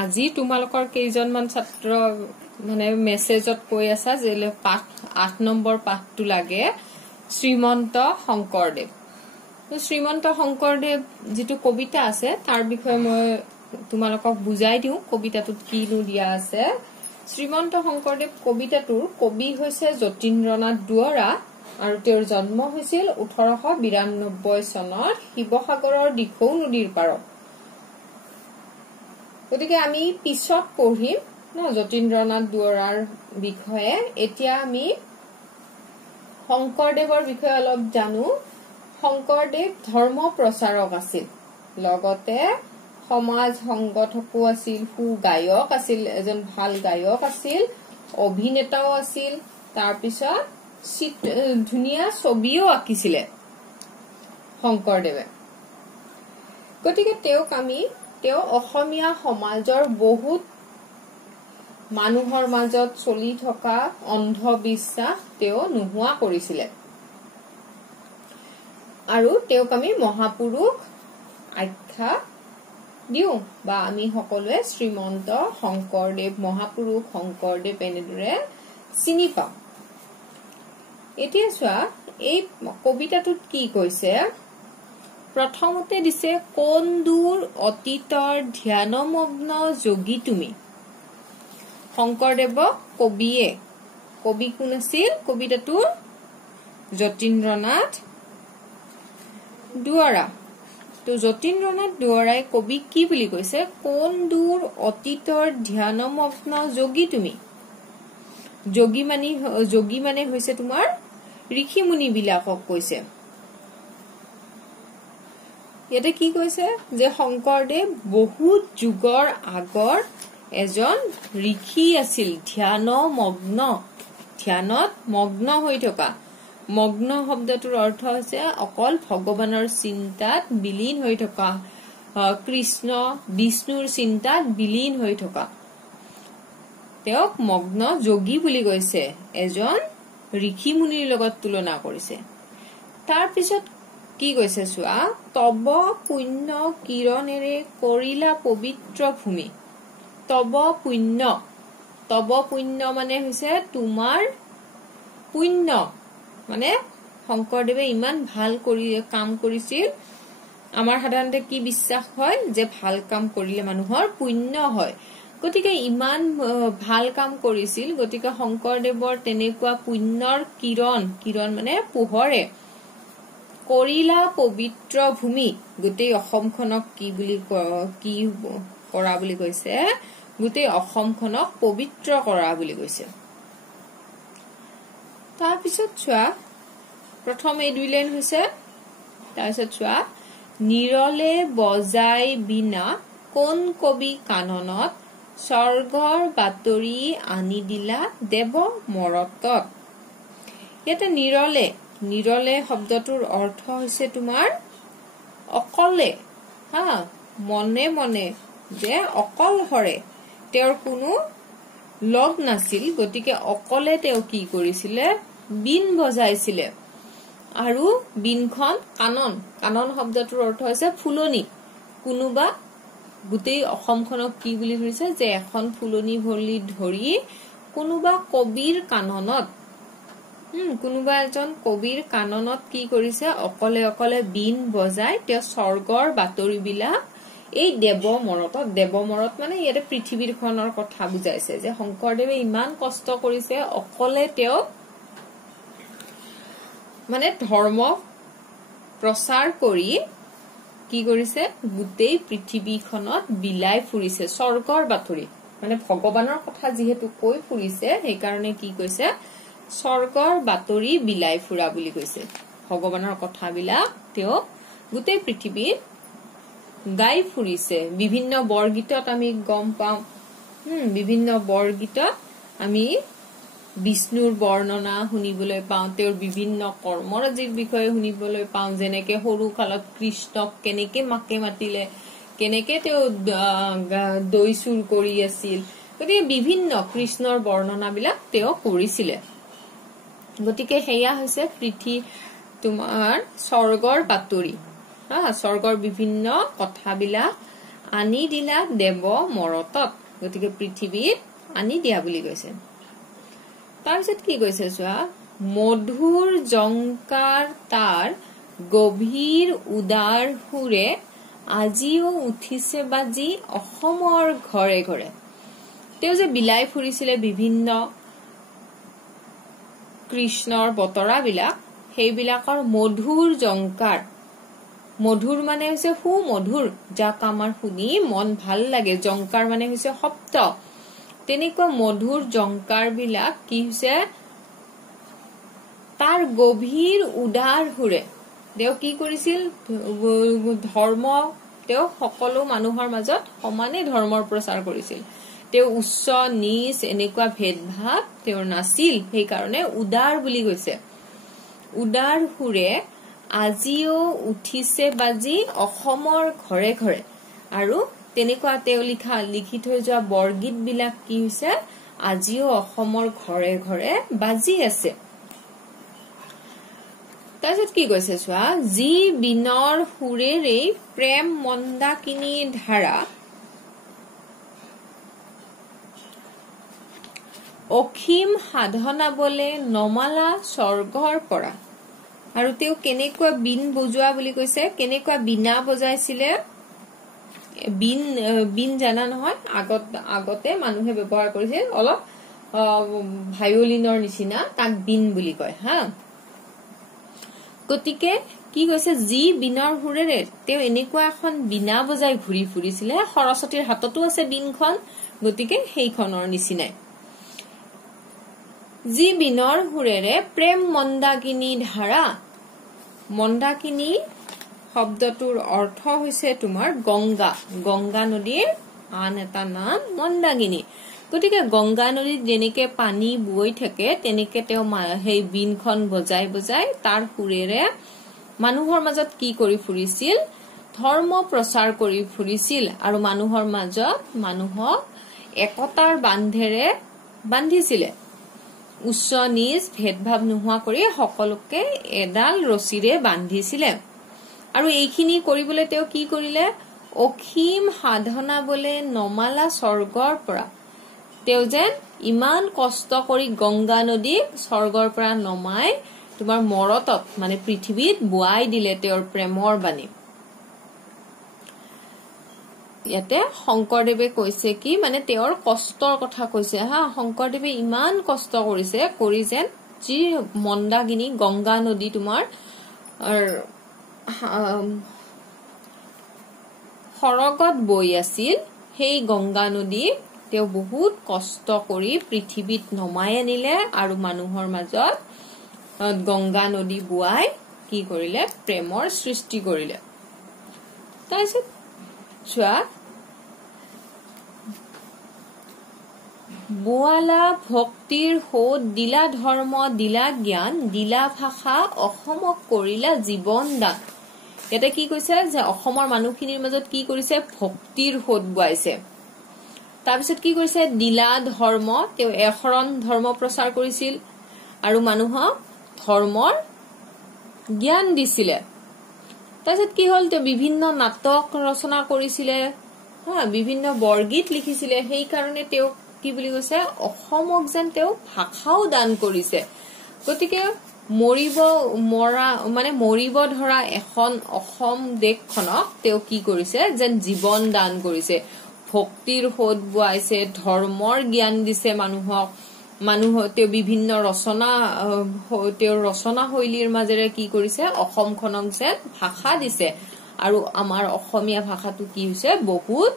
আজি তোমালোকৰ কেইজনমান ছাত্ৰ মানে মেছেজত কৈ আছা যে পাঠ 8 নম্বৰ পাঠটো লাগে শ্ৰীমন্ত শংকৰদেৱ। শ্ৰীমন্ত শংকৰদেৱ যেটো কবিতা আছে তাৰ বিষয়ে মই তোমালোকক বুজাই দিও কবিতাটোত কিনো দিয়া আছে। শ্ৰীমন্ত শংকৰদেৱ কবিতাটোৰ কবি হৈছে যতীন্দ্ৰনাথ দুৱৰা আৰু তেওঁৰ জন্ম হৈছিল 1892 চনত শিৱসাগৰৰ দিখৌ নদীৰ পাৰত। গতিকে আমি পিছত পঢ়িম ন যতীন্দ্ৰনাথ দুৱৰাৰ বিষয়ে। এতিয়া আমি শংকৰদেৱৰ বিষয়ে অলপ জানো। শংকৰদেৱ ধৰ্ম প্ৰচাৰক আছিল, লগতে সমাজ সংগঠকো আছিল, গায়ক আছিল, এজন ভাল গায়ক আছিল, অভিনেতাও আছিল, তাৰ পিছত ধুনীয়া ছবিও আঁকিছিলে শংকৰদেৱে। গতিকে তেওঁ অসমীয়া সমাজৰ বহুত মানুহৰ মাজত চলি থকা অন্ধবিশ্বাস তেওঁ নোহোৱা কৰিছিলে আৰু তেওঁক আমি মহাপুৰুষ আখ্যা দিও বা আমি সকলোৱে শ্ৰীমন্ত শংকৰদেৱ মহাপুৰুষ শংকৰদেৱ এনেদৰে চিনি পাওঁ। এতিয়া চোৱা এই কবিতাটোত কি কৈছে। প্ৰথমতে দিছে কোন দূৰ অতীতৰ ধ্যানমগ্ন যোগী তুমি। শংকৰদেৱক কবি কোন আছিল কবিতাটোৰ? যতীন্দ্ৰনাথ দুৱৰা। তো যতীন্দ্ৰনাথ দুৱৰাই কবি কি বুলি কৈছে? কোন দূৰ অতীতৰ ধ্যানমগ্ন যোগী তুমি। যোগী মানে হৈছে তোমাৰ ঋষি মুনি বিলাকক কৈছে। ইয়াতে কি কৈছে যে শংকৰদেৱ বহুত যুগৰ আগৰ এজন ঋষি আছিল, ধ্যানত মগ্ন হৈ থকা। মগ্ন শব্দটোৰ অৰ্থ হৈছে অকল ভগৱানৰ চিন্তাত বিলীন হৈ থকা, কৃষ্ণ বিষ্ণুৰ চিন্তাত বিলীন হৈ থকা। তেওঁক মগ্ন যোগী বুলি কৈছে, এজন ঋষি মুনিৰ লগত তুলনা কৰিছে। তাৰ পিছত কি কৈছে চোৱা, তব পুণ্য কিৰণেৰে কৰিলা পবিত্ৰ ভূমি। তব পুণ্য মানে হৈছে তোমাৰ পুণ্য, মানে শংকৰদেৱে ইমান ভাল কাম কৰিছিল। আমাৰ সাধাৰণতে কি বিশ্বাস হয় যে ভাল কাম কৰিলে মানুহৰ পুণ্য হয়। গতিকে ইমান ভাল কাম কৰিছিল, গতিকে শংকৰদেৱৰ তেনেকুৱা পুণ্যৰ কিৰণ মানে পোহৰে কৰিলা পবিত্ৰ ভূমি। গোটেই অসমখনক কি কৰা বুলি কৈছে? গোটেই অসমখনক পবিত্ৰ কৰা বুলি কৈছে। তাৰপিছত চোৱা প্ৰথম এই 2 লাইন হৈছে। তাৰপিছত চোৱা নিৰলে বজাই বিনা কোন কবি কাননত স্বৰ্গৰ বাতৰি আনি দিলা দেৱ মৰতত। ইয়াতে নিৰলে শব্দটোৰ অৰ্থ হৈছে তোমাৰ অকলে, মনে যে অকলহৰে, তেওঁৰ কোনো লগ নাছিল। গতিকে অকলে তেওঁ কি কৰিছিলে? বীণ বজাইছিলে। আৰু বীণখন কানন শব্দটোৰ অৰ্থ হৈছে ফুলনি। কোনোবা গোটেই অসমখনক কি বুলি ধৰিছে? যে এখন ফুলনি ভলি ধৰি কোনোবা কবিৰ কাননত, কোনোবা এজন কবিৰ কাননত কি কৰিছে? অকলে বীণ বজাই তেওঁ স্বৰ্গৰ বাতৰি বিলাক এই দেৱমৰত মানে ইয়াতে পৃথিৱীখনৰ কথা বুজাইছে যে শংকৰদেৱে ইমান কষ্ট কৰিছে, অকলে তেওঁ মানে ধৰ্ম প্ৰচাৰ কৰি কি কৰিছে? গোটেই পৃথিৱীখনত বিলাই ফুৰিছে স্বৰ্গৰ বাতৰি, মানে ভগৱানৰ কথা যিহেতু কৈ ফুৰিছে সেইকাৰণে কি কৈছে? স্বৰ্গৰ বাতৰি বিলাই ফুৰা বুলি কৈছে। ভগৱানৰ কথাবিলাক তেওঁ গোটেই পৃথিৱীত গাই ফুৰিছে। বিভিন্ন বৰগীতত আমি গম পাওঁ, বিভিন্ন বৰগীতত আমি বিষ্ণুৰ বৰ্ণনা শুনিবলৈ পাওঁ, তেওঁৰ বিভিন্ন কৰ্মৰাজিৰ বিষয়ে শুনিবলৈ পাওঁ। যেনেকে সৰু কালত কৃষ্ণক কেনেকে মাকে মাতিলে, কেনেকে তেওঁ দৈ চুৰ কৰি আছিল। গতিকে বিভিন্ন কৃষ্ণৰ বৰ্ণনাবিলাক তেওঁ কৰিছিলে। গতিকে সেয়া হৈছে তোমাৰ স্বৰ্গৰ বাতৰি, স্বৰ্গৰ বিভিন্ন কথাবিলাক আনি দিলা দেৱ মৰতত গতিকে পৃথিৱীত আনি দিয়া বুলি কৈছে তাৰপিছত কি কৈছে চোৱা মধুৰ জংকাৰ তাৰ গভীৰ উদাৰ সুৰে আজিও উঠিছে বাজি অসমৰ ঘৰে ঘৰে তেওঁ যে বিলাই ফুৰিছিলে বিভিন্ন কৃষ্ণৰ বতৰাবিলাক সেইবিলাকৰ মধুৰ জংকাৰ মধুৰ মানে হৈছে সুমধুৰ যাক আমাৰ শুনি মন ভাল লাগে জংকাৰ মানে হৈছে শব্দ তেনেকুৱা মধুৰ জংকাৰ বিলাক কি হৈছে তাৰ গভীৰ উদাৰ সুৰে তেওঁ কি কৰিছিল ধৰ্ম তেওঁ সকলো মানুহৰ মাজত সমানে ধৰ্মৰ প্ৰচাৰ কৰিছিল তেওঁ উচ্চ নিচ এনেকুৱা ভেদভাৱ তেওঁৰ নাছিল সেই কাৰণে উদাৰ বুলি কৈছে উদাৰ সুৰে আজিও উঠিছে বাজি অসমৰ ঘৰে ঘৰে আৰু তেনেকুৱা তেওঁ লিখি থৈ যোৱা বৰগীত বিলাক কি হৈছে আজিও অসমৰ ঘৰে ঘৰে বাজি আছে তাৰপিছত কি কৈছে চোৱা যি বিনৰ সুৰেৰে প্ৰেম মন্দাকিনী ধাৰা অসীম সাধনা বলে নমালা স্বৰ্গৰ পৰা আৰু তেওঁ কেনেকুৱা বিন বজোৱা বুলি কৈছে কেনেকুৱা বিনা বজাইছিলে বিন জানা নহয় আগতে মানুহে ব্যৱহাৰ কৰিছিল অলপ ভায়োলিনৰ নিচিনা তাক বিন বুলি কয় হা গতিকে কি কৈছে যি বিনৰ সুৰেৰে তেওঁ এনেকুৱা এখন বিনা বজাই ঘূৰি ফুৰিছিলে সৰস্বতীৰ হাততো আছে বিনখন গতিকে সেইখনৰ নিচিনাই যি বিনৰ সুৰেৰে প্ৰেম মন্দাকিনী ধাৰা মন্দাকিনী শব্দটোৰ অৰ্থ হৈছে তোমাৰ গংগা গংগা নদীৰ আন এটা নাম মন্দাকিনী গতিকে গংগা নদীত যেনেকে পানী বৈ থাকে তেনেকে তেওঁ সেই বিনখন বজাই বজাই তাৰ সুৰেৰে মানুহৰ মাজত কি কৰি ফুৰিছিল ধৰ্ম প্ৰচাৰ কৰি ফুৰিছিল আৰু মানুহৰ মাজত মানুহক একতাৰ বান্ধেৰে বান্ধিছিলে উচ্চ নিচ ভেদভাৱ নোহোৱা কৰি সকলোকে এডাল ৰছীৰে বান্ধিছিলে আৰু এইখিনি কৰিবলৈ তেওঁ কি কৰিলে অসীম সাধনা বলে নমালা স্বৰ্গৰ পৰা তেওঁ যেন ইমান কষ্ট কৰি গংগা নদী স্বৰ্গৰ পৰা নমাই তোমাৰ মৰতত মানে পৃথিৱীত বুৱাই দিলে তেওঁৰ প্ৰেমৰ বাণী ইয়াতে শংকৰদেৱে কৈছে কি মানে তেওঁৰ কষ্টৰ কথা কৈছে হা শংকৰদেৱে ইমান কষ্ট কৰিছে কৰি যেন যি মন্দাকিনী গংগা নদী তোমাৰ সৰগত বৈ আছিল সেই গংগা নদী তেওঁ বহুত কষ্ট কৰি পৃথিৱীত নমাই আনিলে আৰু মানুহৰ মাজত গংগা নদী বুৱাই কি কৰিলে প্ৰেমৰ সৃষ্টি কৰিলে তাৰপিছত চোৱা বোৱালা ভক্তিৰ সোঁত দিলা ধৰ্ম দিলা জ্ঞান দিলা ভাষা অসমক কৰিলা জীৱন দান ইয়াতে কি কৈছে যে অসমৰ মানুহখিনিৰ মাজত কি কৰিছে ভক্তিৰ সোঁত বোৱাইছে তাৰপিছত কি কৰিছে দিলা ধৰ্ম তেওঁ এশৰণ ধৰ্ম প্ৰচাৰ কৰিছিল আৰু মানুহক ধৰ্মৰ জ্ঞান দিছিলে তাৰপিছত কি হল তেওঁ বিভিন্ন নাটক ৰচনা কৰিছিলে বিভিন্ন বৰগীত লিখিছিলে সেই কাৰণে তেওঁ কি বুলি কৈছে অসমক যেন তেওঁ ভাষাও দান কৰিছে গতিকে মৰিব ধৰা এখন অসম দেশখনক তেওঁ কি কৰিছে যেন জীৱন দান কৰিছে ভক্তিৰ সোঁত বোৱাইছে ধৰ্মৰ জ্ঞান দিছে মানুহক তেওঁ বিভিন্ন তেওঁৰ ৰচনা শৈলীৰ মাজেৰে কি কৰিছে অসমখনক যেন ভাষা দিছে আৰু আমাৰ অসমীয়া ভাষাটো কি হৈছে বহুত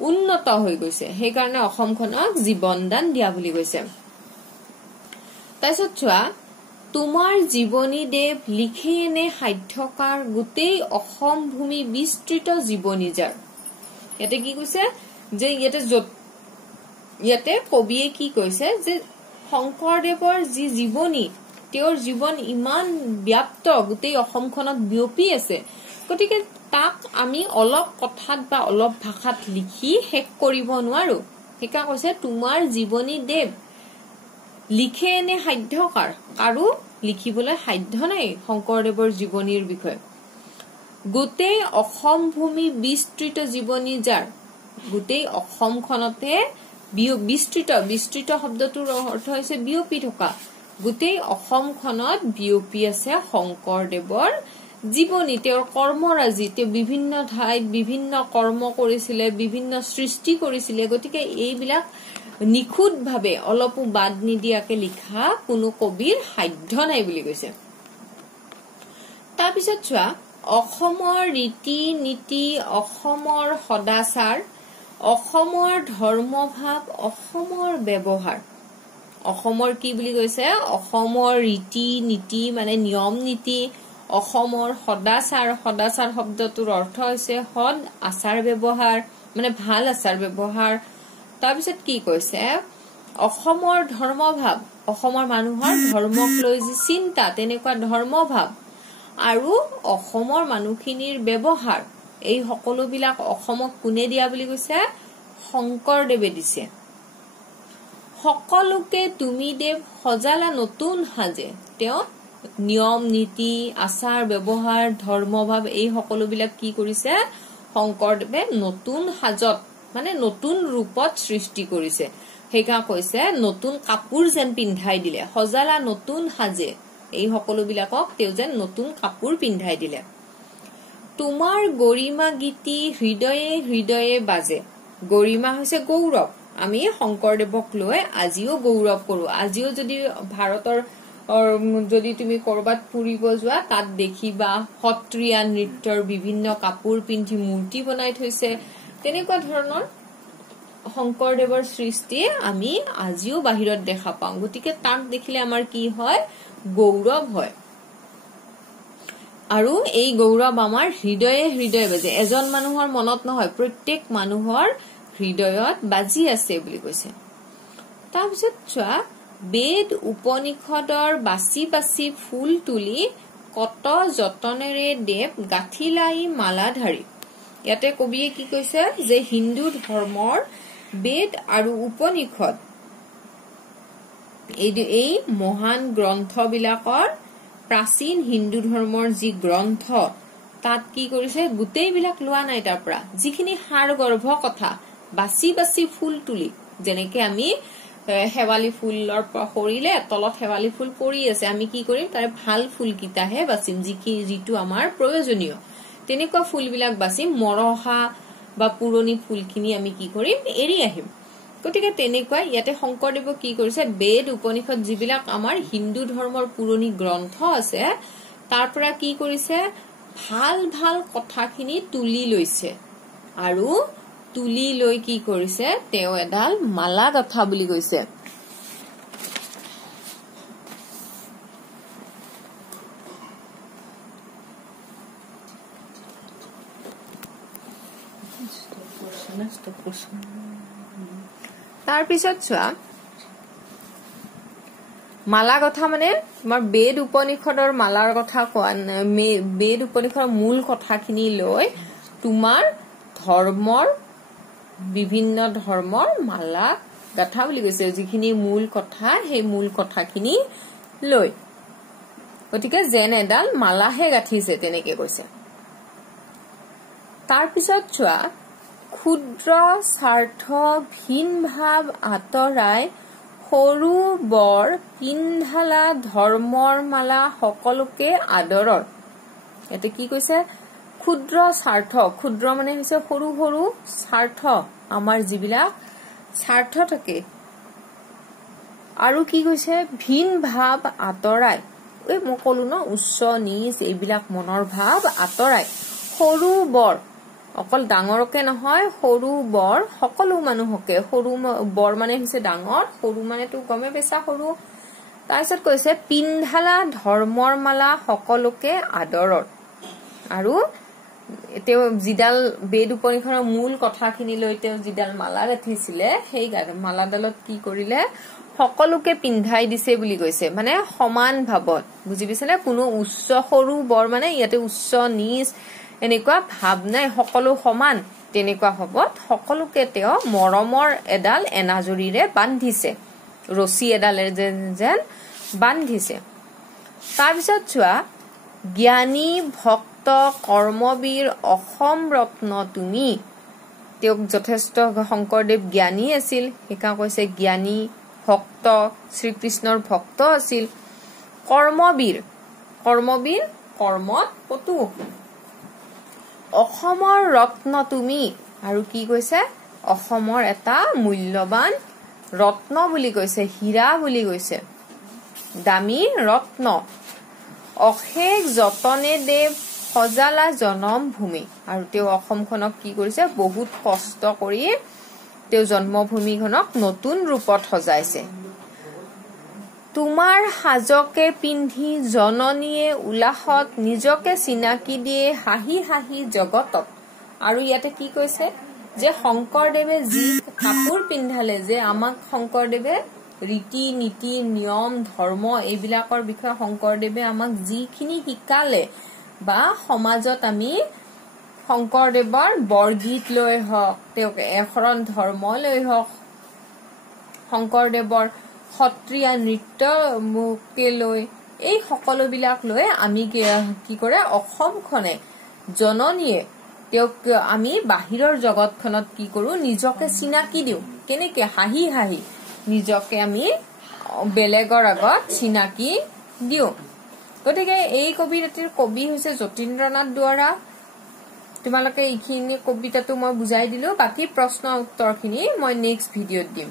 উন্নত হৈ গৈছে সেইকাৰণে অসমখনক জীৱন দান দিয়া বুলি কৈছে তাৰপিছত চোৱা তোমাৰ জীৱনী দেৱ লিখে এনে সাধ্যকাৰ গোটেই অসম ভূমি বিস্তৃত জীৱনী যাৰ ইয়াতে কি কৈছে যে ইয়াতে কবিয়ে কি কৈছে যে শংকৰদেৱৰ যি জীৱনী তেওঁৰ জীৱন ইমান ব্যাপ্ত গোটেই অসমখনত বিয়পি আছে গতিকে তাক আমি অলপ কথাত বা অলপ ভাষাত লিখি শেষ কৰিব নোৱাৰো সেইকা কৈছে তোমাৰ জীৱনী দেৱ লিখে এনে সাধ্যকাৰ কাৰো লিখিবলৈ সাধ্য নাই শংকৰদেৱৰ জীৱনীৰ বিষয়ে গোটেই অসম ভূমি বিস্তৃত জীৱনী যাৰ গোটেই অসমখনতে বিস্তৃত শব্দটোৰ অৰ্থ হৈছে বিয়পি থকা গোটেই অসমখনত বিয়পি আছে শংকৰদেৱৰ জীৱনী তেওঁৰ কৰ্মৰাজি তেওঁ বিভিন্ন ঠাইত বিভিন্ন কৰ্ম কৰিছিলে বিভিন্ন সৃষ্টি কৰিছিলে গতিকে এইবিলাক নিখুঁতভাৱে অলপো বাদ নিদিয়াকে লিখা কোনো কবিৰ সাধ্য নাই বুলি কৈছে তাৰপিছত চোৱা অসমৰ ৰীতি নীতি অসমৰ সদাচাৰ অসমৰ ধৰ্মভাৱ অসমৰ ব্যৱহাৰ অসমৰ কি বুলি কৈছে অসমৰ ৰীতি নীতি মানে নিয়ম নীতি অসমৰ সদাচাৰ সদাচাৰ শব্দটোৰ অৰ্থ হৈছে সদ আচাৰ ব্যৱহাৰ মানে ভাল আচাৰ ব্যৱহাৰ তাৰপিছত কি কৈছে অসমৰ ধৰ্মভাৱ অসমৰ মানুহৰ ধৰ্মক লৈ যি চিন্তা তেনেকুৱা ধৰ্মভাৱ আৰু অসমৰ মানুহখিনিৰ ব্যৱহাৰ এই সকলোবিলাক অসমক কোনে দিয়া বুলি কৈছে শংকৰদেৱে দিছে সকলোকে তুমি দেৱ সজালা নতুন সাজে তেওঁ নিয়ম নীতি আচাৰ ব্যৱহাৰ ধৰ্মভাৱ এই সকলোবিলাক কি কৰিছে শংকৰদেৱে নতুন সাজত মানে নতুন ৰূপত সৃষ্টি কৰিছে হেকা কৈছে নতুন কাপোৰ যেন পিন্ধাই দিলে সজালা নতুন সাজে এই সকলোবিলাকক তেওঁ যেন নতুন কাপোৰ পিন্ধাই দিলে তোমাৰ গৰিমা গীতি হৃদয়ে হৃদয়ে বাজে গৰিমা হৈছে গৌৰৱ আমি শংকৰদেৱক লৈ আজিও গৌৰৱ কৰো আজিও যদি ভাৰতৰ যদি তুমি কৰবাত ফুৰিব যোৱা তাত দেখিবা সত্ৰীয়া নৃত্যৰ বিভিন্ন কাপোৰ পিন্ধি মূৰ্তি বনাই থৈছে তেনেকুৱা ধৰণৰ শংকৰদেৱৰ সৃষ্টি আমি আজিও বাহিৰত দেখা পাওঁ গতিকে তাক দেখিলে আমাৰ কি হয় গৌৰৱ হয় আৰু এই গৌৰৱ আমাৰ হৃদয়ে হৃদয়ে বাজে এজন মানুহৰ মনত নহয় প্ৰত্যেক মানুহৰ হৃদয়ত বাজি আছে বুলি কৈছে তাৰপিছত চোৱা বেদ উপনিষদৰ বাছি বাছি ফুল তুলি কত যতনেৰে দেৱ গাঠিলাই মালাধাৰী ইয়াতে কবিয়ে কি কৈছে যে হিন্দু ধৰ্মৰ বেদ আৰু উপনিষদ এই মহান গ্ৰন্থবিলাকৰ প্ৰাচীন হিন্দু ধৰ্মৰ যি গ্ৰন্থ তাত কি কৰিছে গোটেইবিলাক লোৱা নাই তাৰ পৰা যিখিনি সাৰ গৰ্ভ কথা বাছি বাছি ফুল তুলি যেনেকে আমি হেৱালি ফুলৰ পৰা সৰিলে তলত হেৱালি ফুল পৰি আছে আমি কি কৰিম তাৰে ভাল ফুল কিটাহে বাছিম যিটো আমাৰ প্ৰয়োজনীয় তেনেকুৱা ফুলবিলাক বাছিম মৰহা বা পুৰণি ফুলখিনি আমি কি কৰিম এৰি আহিম গতিকে তেনেকুৱা ইয়াতে শংকৰদেৱ কি কৰিছে বেদ উপনিষদ যিবিলাক আমাৰ হিন্দু ধৰ্মৰ পুৰণি গ্ৰন্থ আছে তাৰ পৰা কি কৰিছে ভাল ভাল কথাখিনি তুলি লৈছে আৰু তুলি লৈ কি কৰিছে তেওঁ এডাল মালা গাথা বুলি কৈছে তাৰপিছত চোৱা মালা কথা মানে তোমাৰ বেদ উপনিষদৰ মালাৰ কথা কোৱা বেদ উপনিষদৰ মূল কথাখিনি লৈ তোমাৰ ধৰ্মৰ বিভিন্ন ধৰ্মৰ মালা গাথা বুলি কৈছে যিখিনি মূল কথা সেই মূল কথাখিনি লৈ গতিকে যেন এডাল মালাহে গাঠিছে তেনেকে কৈছে তাৰপিছত চোৱা ক্ষুদ্ৰ স্বাৰ্থ ভিন ভাৱ আঁতৰাই সৰু বৰ পিন্ধালা ধৰ্মৰ মালা সকলোকে আদৰৰ এতে কি কৈছে ক্ষুদ্ৰ স্বাৰ্থ ক্ষুদ্ৰ মানে হৈছে সৰু সৰু স্বাৰ্থ আমাৰ যিবিলাক স্বাৰ্থ থাকে আৰু কি কৈছে ভিন ভাৱ আঁতৰাই এই মই কলো ন উচ্চ নিচ এইবিলাক মনৰ ভাৱ আঁতৰাই সৰু বৰ অকল ডাঙৰকে নহয় সৰু বৰ সকলো মানুহকে সৰু বৰ মানে হৈছে ডাঙৰ সৰু মানে তো গমে বেছা সৰু তাৰপিছত কৈছে পিন্ধালা ধৰ্মৰ মালা সকলোকে আদৰৰ আৰু তেওঁ যিডাল বেদ উপনিষদৰ মূল কথাখিনি লৈ তেওঁ যিডাল মালা গাঠিছিলে সেই মালাডালত কি কৰিলে সকলোকে পিন্ধাই দিছে বুলি কৈছে মানে সমান ভাৱত বুজি পাইছেনে কোনো উচ্চ সৰু বৰ মানে ইয়াতে উচ্চ নিচ এনেকুৱা ভাৱ নাই সকলো সমান তেনেকুৱা হবত সকলোকে তেওঁ মৰমৰ এডাল এনাজৰিৰে বান্ধিছে ৰছী এডালে যেন বান্ধিছে তাৰপিছত চোৱা জ্ঞানী ভক্ত ভক্ত কৰ্মবীৰ অসম ৰত্ন তুমি তেওঁক যথেষ্ট শংকৰদেৱ জ্ঞানী আছিল সেইকাৰণে কৈছে জ্ঞানী ভক্ত শ্ৰীকৃষ্ণৰ ভক্ত আছিল কৰ্মবীৰ কৰ্মবীৰ কৰ্মত পটু অসমৰ ৰত্ন তুমি আৰু কি কৈছে অসমৰ এটা মূল্যবান ৰত্ন বুলি কৈছে হীৰা বুলি কৈছে দামী ৰত্ন অশেষ যতনে দেৱ সজালা জনম ভূমি আৰু তেওঁ অসমখনক কি কৰিছে বহুত কষ্ট কৰি তেওঁ জন্মভূমিখনক নতুন ৰূপত সজাইছে তোমাৰ সাজকে পিন্ধি জননীয়ে উলাহত নিজকে চিনাকি দিয়ে হাঁহি হাঁহি জগতত আৰু ইয়াতে কি কৈছে যে শংকৰদেৱে যি কাপোৰ পিন্ধালে যে আমাক শংকৰদেৱে ৰীতি নীতি নিয়ম ধৰ্ম এইবিলাকৰ বিষয়ে শংকৰদেৱে আমাক যিখিনি শিকালে বা সমাজত আমি শংকৰদেৱৰ বৰগীত লৈ হওক তেওঁক এশৰণ ধৰ্ম লৈ হওক শংকৰদেৱৰ সত্ৰীয়া নৃত্যকে লৈ এই সকলোবিলাক লৈ আমি কি কৰে অসমখনে জননীয়ে তেওঁক আমি বাহিৰৰ জগতখনত কি কৰো নিজকে চিনাকি দিও কেনেকে হাঁহি হাঁহি নিজকে আমি বেলেগৰ আগত চিনাকি দিও গতিকে এই কবিতাটিৰ কবি হৈছে যতীন্দ্ৰনাথ দুৱৰা তোমালোকে এইখিনি কবিতাটো মই বুজাই দিলো বাকি প্ৰশ্ন উত্তৰখিনি মই নেক্সট ভিডিঅ'ত দিম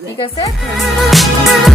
ঠিক আছে